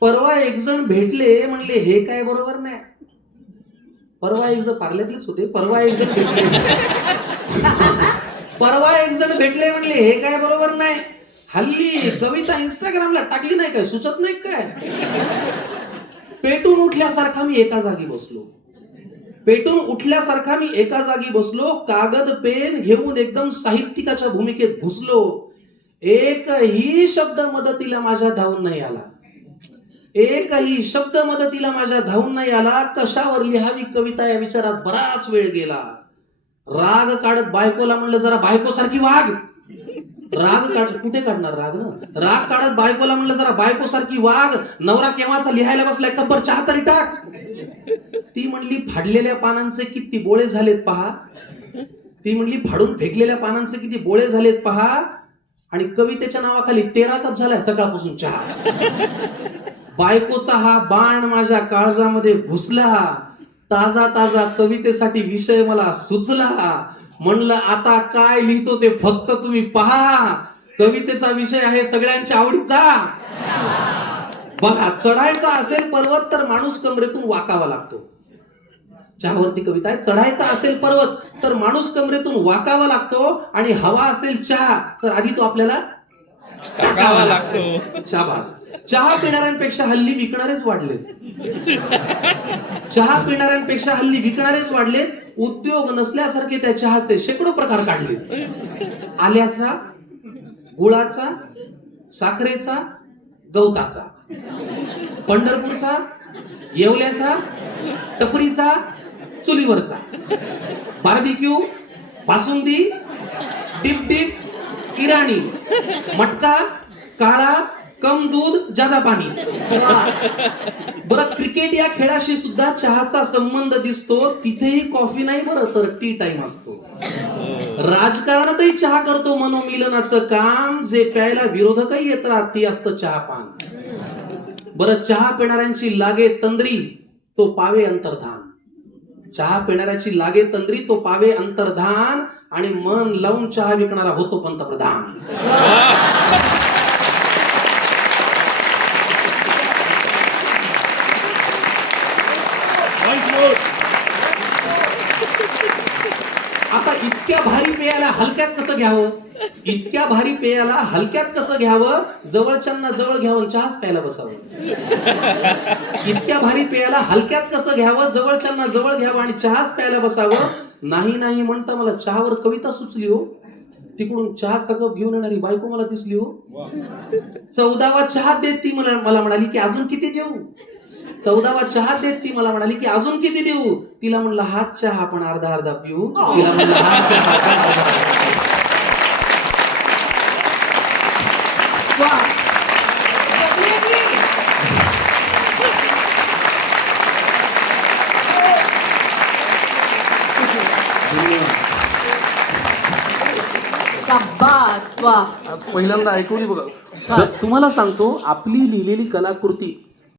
परवा एक जण भेटले म्हणले हे काय बरोबर नाही. परवा एक जण पार्ल्यातलेच होते परवा एक जण भेटले. परवा एक जण भेटले म्हणले हे काय बरोबर नाही. हल्ली कविता इंस्टाग्रामला टाकली नाही काय सुचत नाही काय? पेटून उठल्यासारखा मी एका जागी बसलो. पेटून उठल्यासारखा मी एका जागी बसलो कागद पेन घेऊन एकदम साहित्यिकाच्या भूमिकेत घुसलो. एकही शब्द मदतीला माझ्या धावून नाही आला. एकही शब्द मदतीला माझ्या धावून नाही आला. कशावर लिहावी कविता या विचारात बराच वेळ गेला. राग काढत बायकोला म्हणलं जरा बायको सारखी वाघ राग काढ कुठे काढणार राग ना? राग काढत बायकोला म्हणलं जरा बायको सारखी वाघ नवरा केव्हाचा लिहायला बसलाय कब्बर चहा तरी टाक. ती म्हणली फाडलेल्या पानांचे किती बोळे झालेत पहा. ती म्हणली फाडून फेकलेल्या पानांचे किती बोळे झालेत पहा. आणि कवितेच्या नावाखाली तेरा कप झालाय सकाळपासून चहा. बायकोचा हा बाण माझ्या काळजामध्ये घुसला. ताजा ताजा कवितेसाठी विषय मला सुचला. म्हणलं आता काय लिहितो ते फक्त तुम्ही पहा. कवितेचा विषय आहे सगळ्यांच्या आवडीचा. बघा चढायचा असेल पर्वत तर माणूस कमरेतून वाकावा लागतो. चहावरती कविता आहे चढायचा असेल पर्वत तर माणूस कमरेतून वाकावा लागतो आणि हवा असेल चहा तर आधी तो आपल्याला टाकावा लागतो. शाबास. चहा पिणाऱ्यांपेक्षा हल्ली विकणारेच वाढले. चहा पिणाऱ्यांपेक्षा हल्ली विकणारेच वाढले. उद्योग नसल्यासारखे त्या चहाचे शेकडो प्रकार काढले. आल्याचा गुळाचा साखरेचा गवताचा. पंढरपूरचा येवल्याचा टपरीचा चुलीवरचा. बार्बिक्यू बासुंदी डिप डिप इराणी मटका काळा कम दूध जादा पाणी. बरं क्रिकेट या खेळाशी सुद्धा चहाचा संबंध दिसतो. तिथेही कॉफी नाही बरं तर टी टाइम असतो. राजकारणातही चहा करतो मनोमिलनाचं काम जे प्यायला विरोधकही येतात ती असतं चहा पान बरं चहा पिणाऱ्यांची लागे तंद्री तो पावे अंतर्धान. चहा पिणाऱ्याची लागे तंद्री तो पावे अंतर्धान. आणि मन लावून चहा विकणारा होतो पंतप्रधान आता इतक्या भारी पेयाला हलक्यात कसं घ्यावं? इतक्या भारी पेयाला हलक्यात कसं घ्यावं? जवळच्यांना जवळ घ्यावं चहाच प्यायला बसावं. इतक्या भारी पेयाला हलक्यात कसं घ्यावं? जवळच्यांना जवळ घ्यावं आणि चहाच प्यायला बसावं? नाही नाही म्हणता मला चहावर कविता सुचली हो. तिकडून चहाचा कप घेऊन येणारी बायको मला दिसली हो. चौदावा चहा देत ती मला मला म्हणाली की अजून किती देऊ? चौदावा चहा देत ती. मला म्हणाली की अजून किती देऊ? तिला म्हणलं हात चहा आपण अर्धा अर्धा पिऊ. तिला म्हणलं हात चहा आज पहिल्यांदा ऐकवली बघा. तुम्हाला सांगतो आपली लिहिलेली कलाकृती